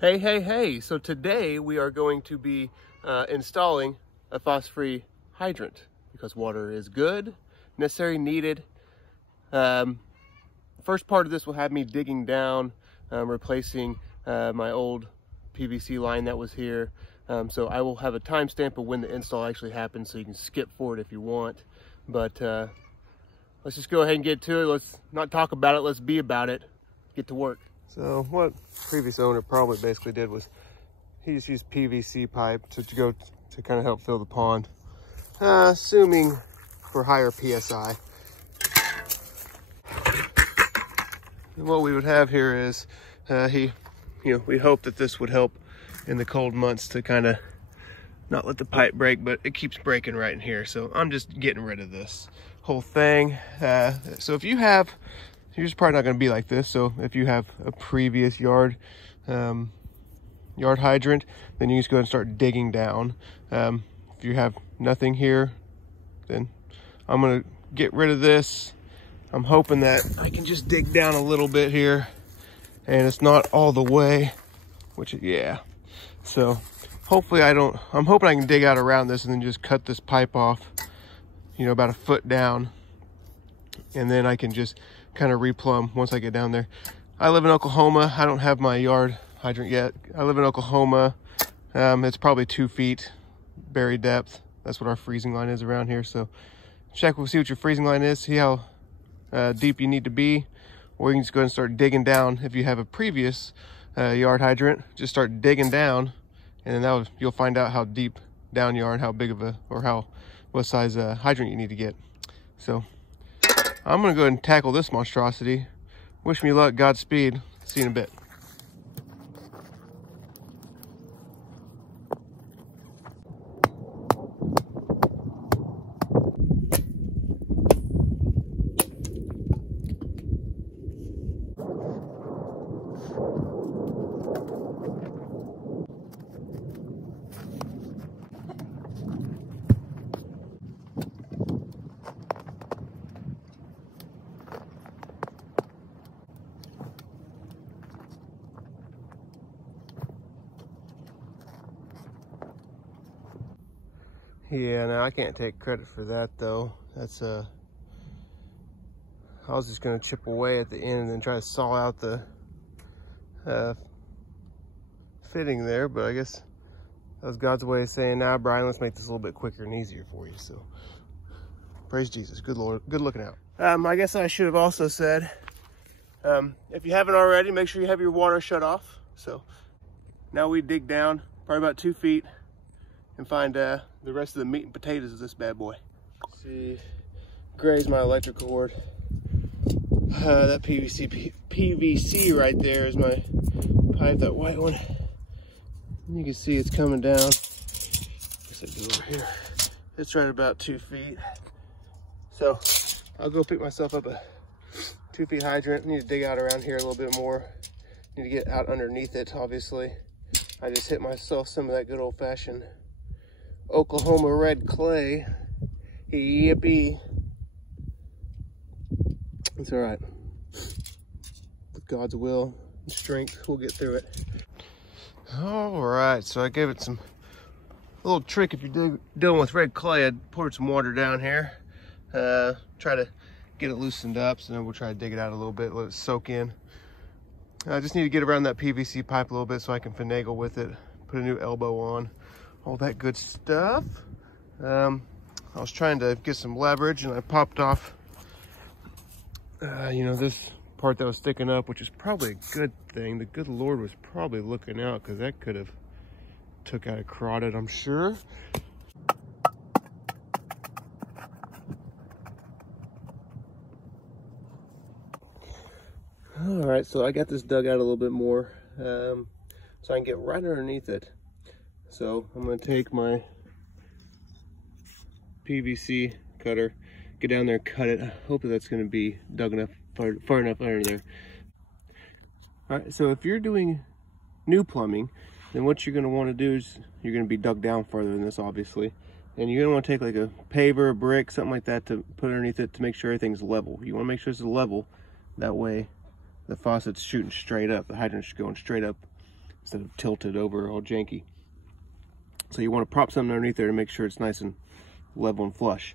Hey, so today we are going to be installing a phosphor-free hydrant because water is good, necessary, needed. First part of this will have me digging down, replacing my old PVC line that was here. So I will have a timestamp of when the install actually happens so you can skip forward if you want. But let's just go ahead and get to it. Let's not talk about it, let's be about it. Get to work. So what previous owner probably basically did was he just used PVC pipe to kind of help fill the pond, assuming for higher PSI. And what we would have here is we hope that this would help in the cold months to kind of not let the pipe break, but it keeps breaking right in here. So I'm just getting rid of this whole thing. So if you have, yours is probably not going to be like this. So if you have a previous yard hydrant, then you just go ahead and start digging down. If you have nothing here, then I'm going to get rid of this. I'm hoping that I can just dig down a little bit here and it's not all the way, yeah. So hopefully I'm hoping I can dig out around this and then just cut this pipe off, about a foot down. And then I can just kind of replumb once I get down there. I live in Oklahoma. I don't have my yard hydrant yet. I live in Oklahoma. It's probably 2 feet buried depth. That's what our freezing line is around here. So see what your freezing line is, see how deep you need to be, or you can just go ahead and start digging down. If you have a previous yard hydrant, just start digging down, and then you'll find out how deep down you are and how big of what size hydrant you need to get. So I'm gonna go ahead and tackle this monstrosity. Wish me luck, Godspeed. See you in a bit. Yeah, now I can't take credit for that though. That's I was just gonna chip away at the end and then try to saw out the fitting there, but I guess that was God's way of saying, "Nah, Brian, let's make this a little bit quicker and easier for you." So praise Jesus, good Lord, good looking out. I guess I should have also said, if you haven't already, make sure you have your water shut off. So now we dig down probably about 2 feet and find the rest of the meat and potatoes of this bad boy. See, graze my electrical cord. That PVC right there is my pipe, that white one. And you can see it's coming down. Guess I go over here. It's right about 2 feet. So I'll go pick myself up a 2 feet hydrant. Need to dig out around here a little bit more. Need to get out underneath it, obviously. I just hit myself some of that good old fashioned Oklahoma red clay. Yippee. It's all right. With God's will and strength, we'll get through it. All right, so I gave it a little trick. If you're dealing with red clay, I poured some water down here. Try to get it loosened up, so then we'll try to dig it out a little bit, let it soak in. I just need to get around that PVC pipe a little bit so I can finagle with it, put a new elbow on, all that good stuff. I was trying to get some leverage and I popped off, this part that was sticking up, which is probably a good thing. The good Lord was probably looking out because that could have took out a crawdad, I'm sure. All right, so I got this dug out a little bit more so I can get right underneath it. So I'm going to take my PVC cutter, get down there and cut it. Hopefully that's going to be dug enough, far enough under there. All right, so if you're doing new plumbing, then what you're going to want to do is you're going to be dug down farther than this, obviously. And you're going to want to take like a paver, a brick, something like that to put underneath it to make sure everything's level. You want to make sure it's level. That way the faucet's shooting straight up. The hydrant's going straight up instead of tilted over all janky. So you want to prop something underneath there to make sure it's nice and level and flush.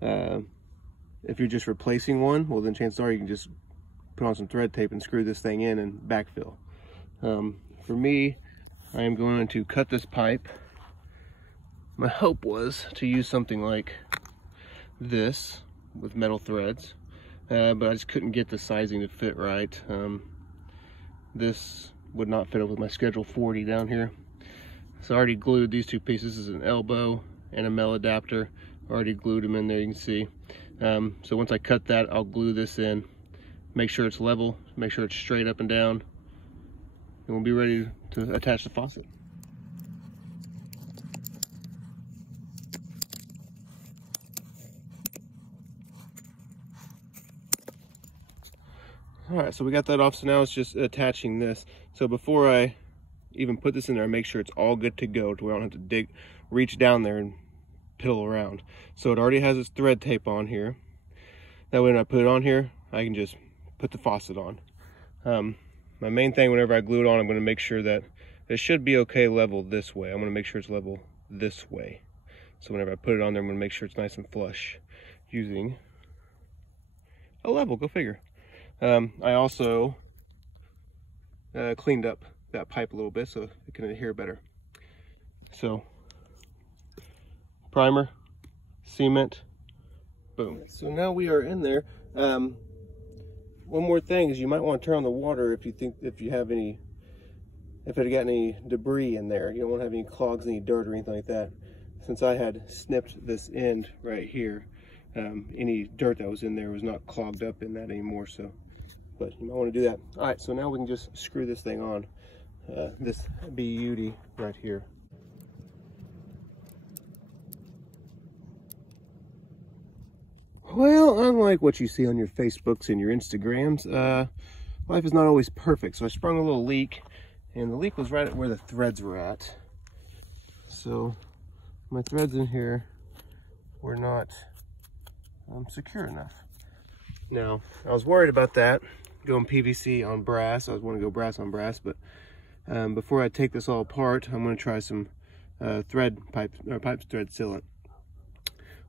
If you're just replacing one, well then chances are you can just put on some thread tape and screw this thing in and backfill. For me, I am going to cut this pipe. My hope was to use something like this with metal threads, but I just couldn't get the sizing to fit right. This would not fit up with my Schedule 40 down here. So I already glued these two pieces. This is an elbow and a mel adapter. Already glued them in there, you can see. So once I cut that, I'll glue this in, make sure it's level, make sure it's straight up and down, and we'll be ready to attach the faucet. All right, so we got that off, so now it's just attaching this. So before I even put this in there, I make sure it's all good to go to where I don't have to reach down there and piddle around. So it already has its thread tape on here. That way when I put it on here, I can just put the faucet on. My main thing whenever I glue it on, I'm gonna make sure that it should be okay level this way. I'm gonna make sure it's level this way. So whenever I put it on there, I'm gonna make sure it's nice and flush using a level, go figure. I also cleaned up that pipe a little bit so it can adhere better. So, primer, cement, boom. So now we are in there. One more thing is you might want to turn on the water if it had got any debris in there. You don't want to have any clogs, any dirt or anything like that. Since I had snipped this end right here, any dirt that was in there was not clogged up in that anymore. So, but you might want to do that. All right, so now we can just screw this thing on. This beauty right here. Well, unlike what you see on your Facebooks and your Instagrams, life is not always perfect. So I sprung a little leak, and the leak was right at where the threads were at. So my threads in here were not secure enough. Now, I was worried about that, going PVC on brass. I was wanting to go brass on brass, but before I take this all apart, I'm going to try some pipe thread sealant.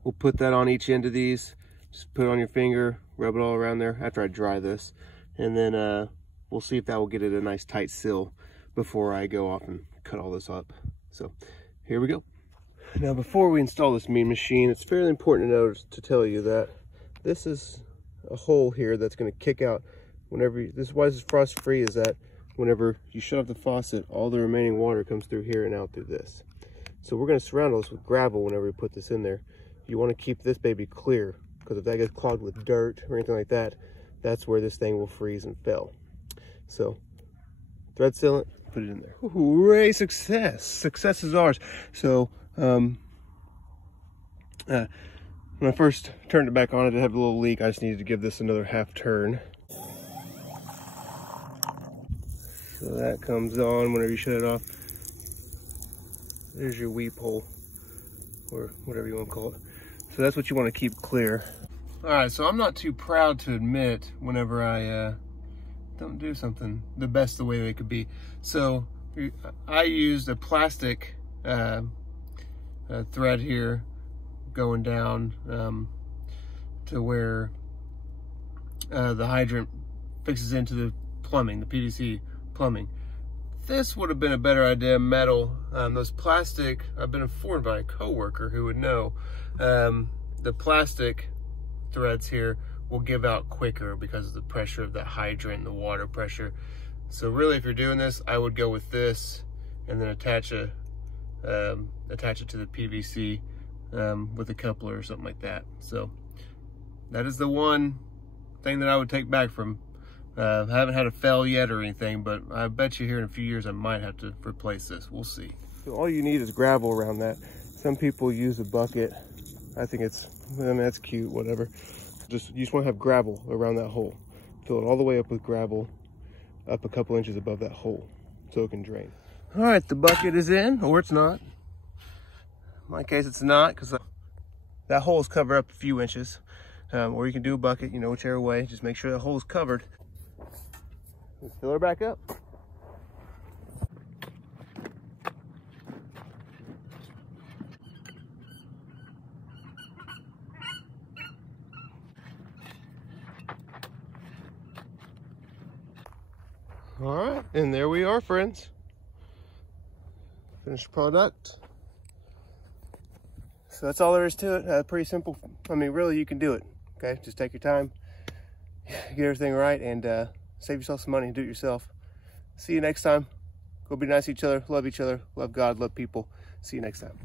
We'll put that on each end of these. Just put it on your finger, rub it all around there after I dry this, and then we'll see if that will get it a nice tight seal before I go off and cut all this up. So here we go. Now before we install this mean machine, it's fairly important to tell you that this is a hole here that's going to kick out whenever this is why this is frost free, is that whenever you shut off the faucet, all the remaining water comes through here and out through this. So we're going to surround all this with gravel whenever we put this in there. You want to keep this baby clear, because if that gets clogged with dirt or anything like that, that's where this thing will freeze and fail. So thread sealant, put it in there. Hooray, success. Success is ours. So when I first turned it back on, it had a little leak. I just needed to give this another half turn. So that comes on whenever you shut it off. There's your weep hole, or whatever you want to call it. So that's what you want to keep clear. All right, so I'm not too proud to admit whenever I don't do something the best the way they could be. So I used a plastic thread here going down to where the hydrant fixes into the plumbing, the PVC plumbing. This would have been a better idea, metal. Those plastic, I've been informed by a coworker who would know, the plastic threads here will give out quicker because of the pressure of the hydrant and the water pressure. So really, if you're doing this, I would go with this and then attach it to the PVC with a coupler or something like that. So that is the one thing that I would take back from. I haven't had a fail yet or anything, but I bet you here in a few years I might have to replace this. We'll see. So all you need is gravel around that. Some people use a bucket. I think that's cute, whatever. You just want to have gravel around that hole. Fill it all the way up with gravel, up a couple inches above that hole, so it can drain. All right, the bucket is in, or it's not. In my case, it's not, because that hole is covered up a few inches. Or you can do a bucket, whichever way. Just make sure that hole is covered. Fill her back up. All right, and there we are, friends. Finished product. So that's all there is to it. Pretty simple. I mean, really, you can do it. Okay, just take your time, get everything right, and save yourself some money and do it yourself. See you next time. Go be nice to each other, love God, love people. See you next time.